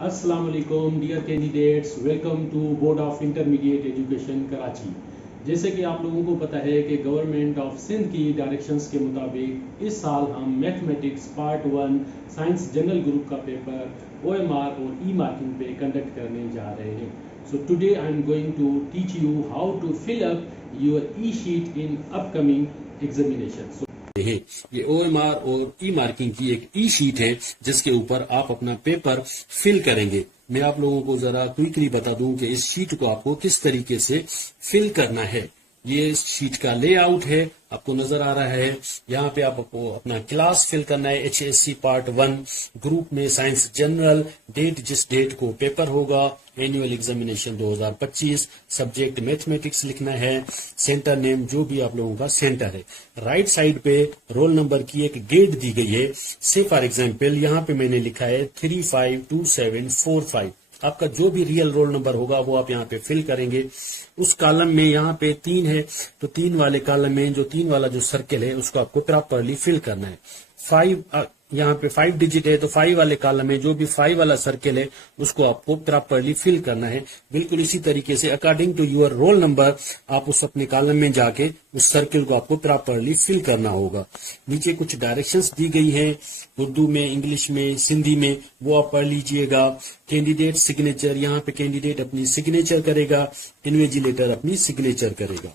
السلام علیکم dear candidates, welcome to board of intermediate education Karachi. جیسے کہ آپ لوگوں کو پتہ ہے کہ گورنمنٹ آف سندھ کی ڈائریکشنز کے مطابق اس سال ہم mathematics part 1 science general group کا پیپر OMR اور ای مارکنگ پہ کنڈکٹ کرنے جا رہے ہیں۔ So today I am going to teach you how to fill up your e sheet in upcoming examination. یہ OMR اور ای مارکنگ کی ایک ای شیٹ ہے جس کے اوپر آپ اپنا پیپر فل کریں گے۔ میں آپ لوگوں کو ذرا کوئکلی بتا دوں کہ اس شیٹ کو آپ کو کس طریقے سے فل کرنا ہے۔ یہ اس شیٹ کا لے آؤٹ ہے، آپ کو نظر آ رہا ہے۔ یہاں پہ آپ کو اپنا کلاس فل کرنا ہے، HSC پارٹ 1 گروپ میں سائنس جنرل، ڈیٹ جس ڈیٹ کو پیپر ہوگا، اینوئل ایگزامینیشن 2025، سبجیکٹ میتھمیٹکس لکھنا ہے، سینٹر نیم جو بھی آپ لوگوں کا سینٹر ہے۔ رائٹ سائڈ پہ رول نمبر کی ایک ڈیٹ دی گئی ہے۔ سے فار ایگزامپل یہاں پہ میں نے لکھا ہے 352745۔ آپ کا جو بھی ریئل رول نمبر ہوگا وہ آپ یہاں پہ فل کریں گے۔ اس کالم میں یہاں پہ 3 ہے تو 3 والے کالم میں جو 3 والا جو سرکل ہے اس کو آپ کو پراپرلی فل کرنا ہے۔ 5 یہاں پہ 5 ڈیجٹ ہے تو 5 والے کالم میں جو بھی 5 والا سرکل ہے اس کو آپ کو پراپرلی فل کرنا ہے۔ بالکل اسی طریقے سے according to your roll number آپ اس اپنے کالم میں جا کے اس سرکل کو آپ کو پراپرلی فل کرنا ہوگا۔ نیچے کچھ ڈائریکشنز دی گئی ہیں اردو میں، انگلش میں، سندھی میں، وہ آپ پڑھ لیجئے گا۔ کینڈیڈیٹ سگنیچر، یہاں پہ کینڈیڈیٹ اپنی سگنیچر کرے گا، انویجیلیٹر اپنی سگنیچر کرے گا۔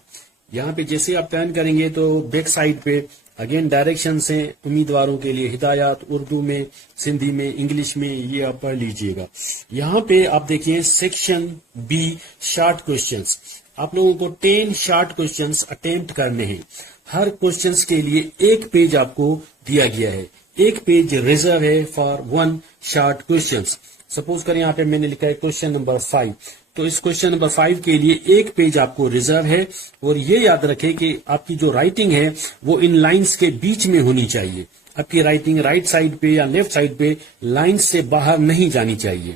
یہاں پہ جیسے آپ ٹرن کریں گے تو بیک سائڈ پہ اگین ڈائریکشنز ہیں امیدواروں کے لیے، ہدایات اردو میں، سندھی میں، انگلش میں، یہ آپ پڑھ لیجئے گا۔ یہاں پہ آپ دیکھیں سیکشن بی شارٹ کوشچنز، آپ لوگوں کو 10 شارٹ کوشچنز اٹیمپٹ کرنے ہیں۔ ہر کوشچنز کے لیے ایک پیج آپ کو دیا گیا ہے، ایک پیج ریزرو ہے فار 1 شارٹ کوشچنز۔ سپوز کریں یہاں پہ میں نے لکھا ہے کوشچن نمبر 5، تو اس کوشچن نمبر 5 کے لیے ایک پیج آپ کو ریزرو ہے، اور یہ یاد رکھے کہ آپ کی جو رائٹنگ ہے وہ ان لائنز کے بیچ میں ہونی چاہیے۔ آپ کی رائٹنگ رائٹ سائڈ پہ یا لیفٹ سائڈ پہ لائنز سے باہر نہیں جانی چاہیے،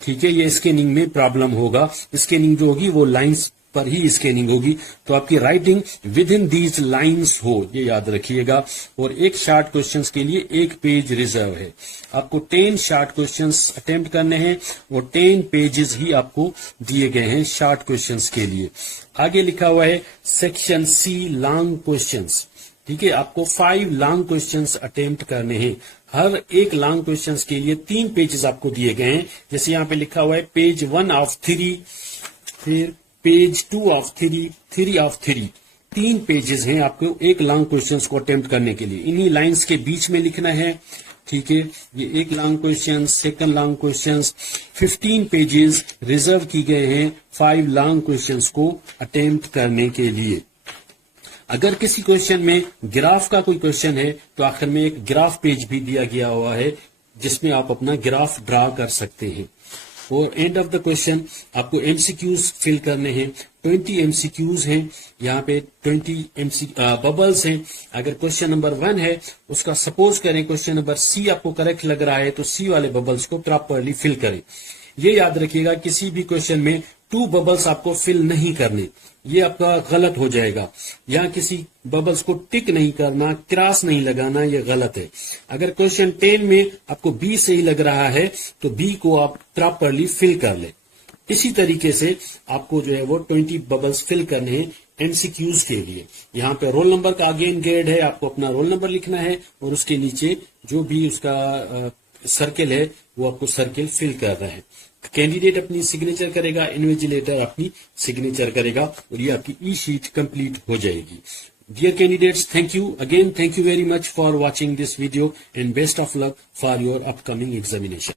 ٹھیک ہے۔ یہ اسکیننگ میں پرابلم ہوگا، اسکیننگ جو ہوگی وہ لائنز پر ہی اسکیننگ ہوگی، تو آپ کی writing within these lines ہو، یہ یاد رکھیے گا۔ اور ایک شارٹ کوشچنز کے لیے ایک پیج ریزرو ہے۔ آپ کو 10 شارٹ کوشچنز اٹیمپٹ کرنے ہیں، وہ 10 پیجز ہی آپ کو دیے گئے ہیں شارٹ کوشچنز کے لیے۔ آگے لکھا ہوا ہے سیکشن سی لانگ کوشچنز، ٹھیک ہے۔ آپ کو 5 لانگ کوشچنز اٹیمپٹ کرنے ہیں۔ ہر ایک لانگ کوشچنز کے لیے 3 پیجز آپ کو دیے گئے ہیں، جیسے یہاں پہ لکھا ہوا ہے پیج 1 آف 3، پھر پیج 2 آف 3، 3 آف 3، 3 پیجز ہیں آپ کو ایک لانگ کوشچنز کو اٹیمپٹ کرنے کے لیے۔ انہی لائنز کے بیچ میں لکھنا ہے، ٹھیک ہے۔ یہ ایک long question, second long question, 15 pages reserve کی گئے ہیں 5 لانگ کوشچنز کو اٹیمپٹ کرنے کے لیے۔ اگر کسی کوشچن میں گراف کا کوئی کوشچن ہے تو آخر میں ایک گراف پیج بھی دیا گیا ہوا ہے جس میں آپ اپنا گراف ڈرا کر سکتے ہیں۔ اور اینڈ آف دا کوشچن آپ کو MCQs فل کرنے ہیں، 20 MCQs ہیں، یہاں پہ 20 ببلز ہیں۔ اگر کوشچن نمبر 1 ہے اس کا سپوز کریں کوشچن نمبر C آپ کو کریکٹ لگ رہا ہے تو C والے ببلز کو پراپرلی فل کریں۔ یہ یاد رکھیے گا کسی بھی کوشچن میں 2 ببلز آپ کو فل نہیں کرنے، یہ آپ کا غلط ہو جائے گا۔ یہاں کسی ببلز کو ٹک نہیں کرنا، کراس نہیں لگانا، یہ غلط ہے۔ اگر کوشچن 10 میں آپ کو B صحیح لگ رہا ہے تو B کو آپ پراپرلی فل کر لیں۔ اسی طریقے سے آپ کو جو ہے وہ 20 ببلز فل کرنے ہیں MCQs کے لیے۔ یہاں پہ رول نمبر کا اگین گیڈ ہے، آپ کو اپنا رول نمبر لکھنا ہے اور اس کے نیچے جو بھی اس کا سرکل ہے وہ آپ کو سرکل فل کر رہا ہے۔ کینڈیڈیٹ اپنی سگنیچر کرے گا، انویجیلیٹر اپنی سگنیچر کرے گا، اور یہ آپ کی ای شیٹ کمپلیٹ ہو جائے گی۔ Dear candidates, thank you again. Thank you very much for watching this video and best of luck for your upcoming examination.